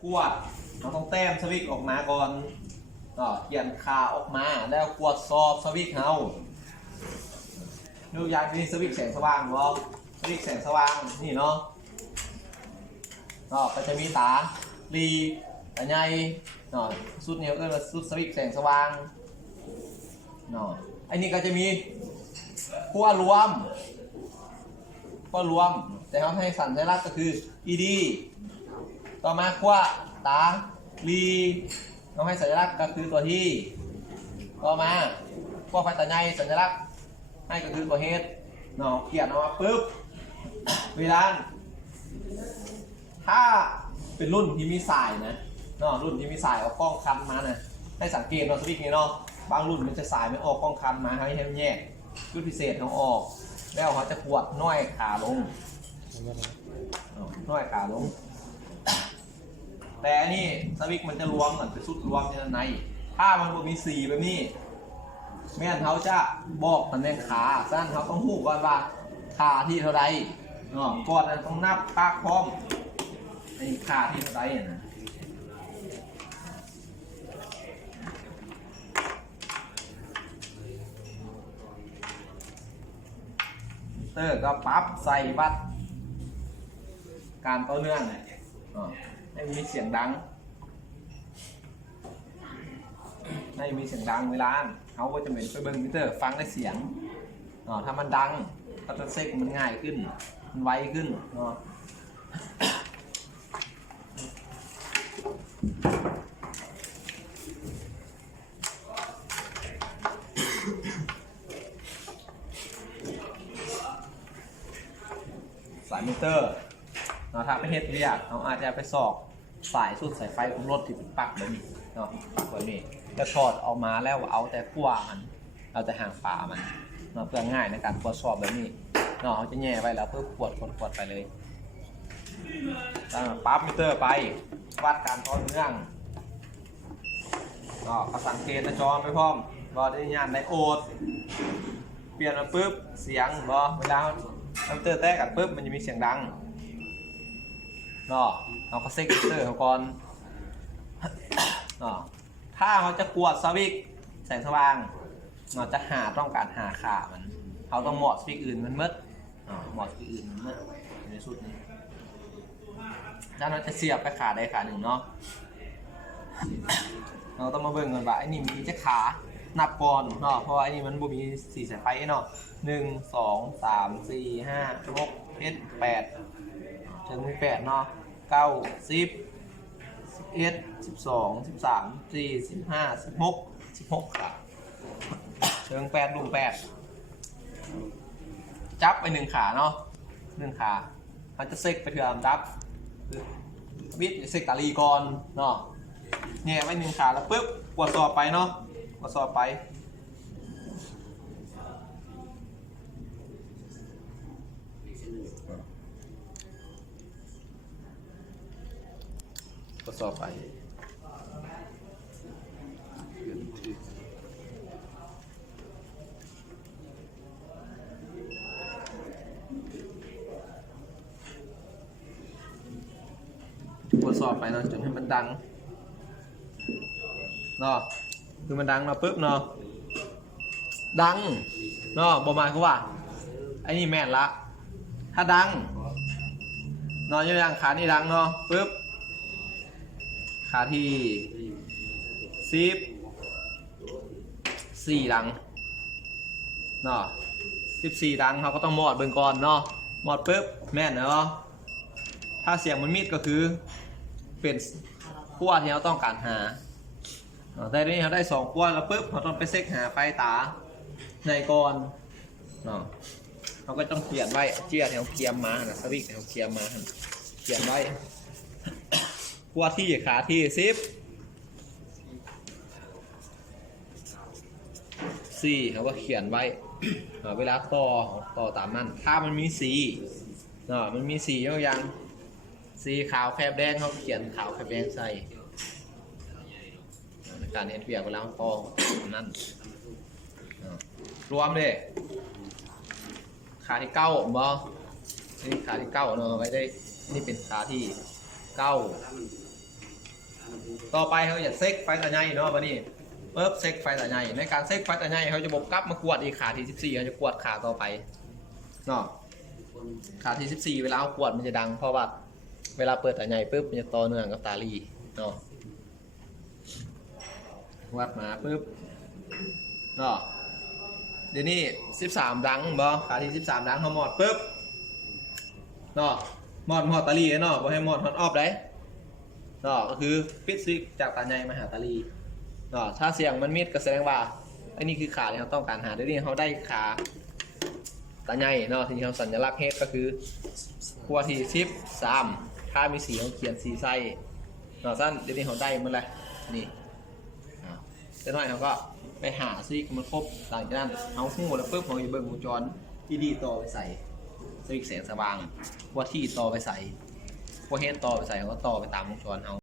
ขวดเราต้องแต้มสวิกออกมาก่อนเขียนขาออกมาแล้วขวดสอบสวิกเฮาดูอย่างนี้สวิกแสงสว่างเนาะสวิกแสงสว่างนี่เนาะก็จะมีตาลีตาใหญ่สุดนี้ก็สุดสวิกแสงสว่างอันนี้ก็จะมีขั้วรวมแต่เขาให้สัญลักษณ์ก็คือ ed ต่อมาขั้วตาลีเขาให้สัญลักษณ์ก็คือตัวที่ต่อมาขั้วไฟตาใหญ่สัญลักษณ์ให้ก็คือตัว h เขียนออกมาปุ๊บเวลาถ้าเป็นรุ่นที่มีสายนะรุ่นที่มีสายเอากล้องคันมานะให้สังเกตสวิกนี้บางรุ่นมันจะสายไม่ออกกล้องคันมาให้มันแยกชุดพิเศษเขาออกแล้วเขาจะขวดน้อยขาลงน้อยขาลงแต่อันนี้สวิกมันจะรวมเหมือนเป็นชุดรวมในถ้ามันมีสีแบบนี้แม่นเขาจะบอกตำแหน่งขาสั้นเขาต้องหูก่อนว่าขาที่เท่าไรก่อนต้องนับปากพร้อมไอ้ขาที่เท่าไรนะเตอร์ก็ปั๊บใส่วัดการต่อเนื่องให้มีเสียงดังเวลาเขาก็จะเป็นไปเบิ้งมิเตอร์ฟังได้เสียงถ้ามันดังก็จะเซ็กมันง่ายขึ้นมันไวขึ้นสายมิเตอร์ถ้าไปเฮ็ดเรียกเราอาจจะไปสอกสายสุดสายไฟของรถที่เป็นปลั๊กแบบนี้ปักแบบนี้จะถอดออกมาแล้วเอาแต่ขั้วมันเราจะห่างฝามันเพื่อง่ายในการตรวจสอบแบบนี้เขาจะแย่ไว้แล้วเพื่อขวดไปเลยปั๊บมิเตอร์ไปวัดการต่อเนื่องก็สังเกตหน้าจอไปพร้อมก็ได้งานไดโอดเปลี่ยนมาปุ๊บเสียงเวลามิเตอร์แตกกันปุ๊บมันจะมีเสียงดังเราก็เซ็กมิเตอร์เขาก่อนถ้าเขาจะกวดสวิกแสงสว่างจะต้องการหาขามันเขาต้องหมอดสวิกอื่นมันมืดหมอดสวิกอื่นมันมืดในสุดนี้แล้วเราจะเสียบไปขาใดขาหนึ่งเราต้องมาเบิ่งกันว่าไอ้นี่มีจะขานับก่อนเพราะว่าไอ้นี่มันมี4สายไฟ1 2 3 4 5 6 7 8ถึงมี89 10 11 12 13 14 15 16ครับเชิง8ลุม8จับไป1ขา1ขาเขาจะเซ็กไปเถื่อนจับวิดเซ็กตาลีก่อนแง่ไว้1ขาแล้วปุ๊บกดสอบไปกดสอบไปกดสอบไปตรวจสอบไปจนให้มันดังคือมันดังปุ๊บดังประมาณเขาว่าไอ้นี่แม่นละถ้าดังอย่างขานี่ดังปุ๊บขาที่14ดัง14ดังเขาก็ต้องหมอดเบิ่งก่อนหมอดปุ๊บแม่นถ้าเสียงมันมิดก็คือเป็นขั้วที่เราต้องการหาแต่นี้เขาได้2ขั้วแล้วปุ๊บเขาต้องไปเซ็กหาไฟตาในก่อนเขาก็ต้องเขียนไว้เจี๊ยที่เขาเขียมมาสวิกที่เขาเขียมมาเขียนไว้ขั้วที่ขาที่4เขาก็เขียนไว้เวลาต่อตามนั้นถ้ามันมีสีมันมีสีอย่างสีขาวแคบแดงเขาเขียนขาวแคบแดงใส่ในการเห็นเปียกเวลาต่อนั่นรวมเลยขาที่9นี่ขาที่9ไว้ได้นี่เป็นขาที่9 ต่อไปเขาอยากเซ็กไฟตาใหญ่เนาะวันนี้ปุ๊บเซ็กไฟตาใหญ่ในการเซ็กไฟตาใหญ่เขาจะบบกลับมากวดอีกขาที่14เขาจะกวดขาต่อไปเนาะขาที่14เวลาเขากวดมันจะดังเพราะว่าเวลาเปิดตาใหญ่ปุ๊บมันจะต่อเนื่องกับตาลีเนาะวัดมาปุ๊บเนาะเดี๋ยวนี้13ดังบ่ขาที่13ดังเขาหมดปุ๊บเนาะหมดตาลีเนาะบ่ให้หมดฮอตออฟได้เนาะก็คือปิดซิกจากตาใหญ่มาหาตาลีเนาะถ้าเสียงมันมิดก็แสดงว่าอันนี้คือขาที่เขาต้องการหาเดี๋ยวนี้เขาได้ขาตาใหญ่เนาะที่เขาสัญลักษณ์เฮดก็คือขั้วที่13ถ้ามีสีเขาเขียนสีไส้เนาะสั้นเดี๋ยวนี้เขาได้มันเลยนี่เดี๋ยวหน่อยเขาก็ไปหาซิกมันครบหลังจากนั้นเอาหูแล้วปุ๊บเขาจะเบิ่งวงจรที่ดีต่อไปใส่สวิตช์แสงสว่างขั้วที่ต่อไปใส่ขั้วเฮดต่อไปใส่เขาก็ต่อไปตามวงจรเอา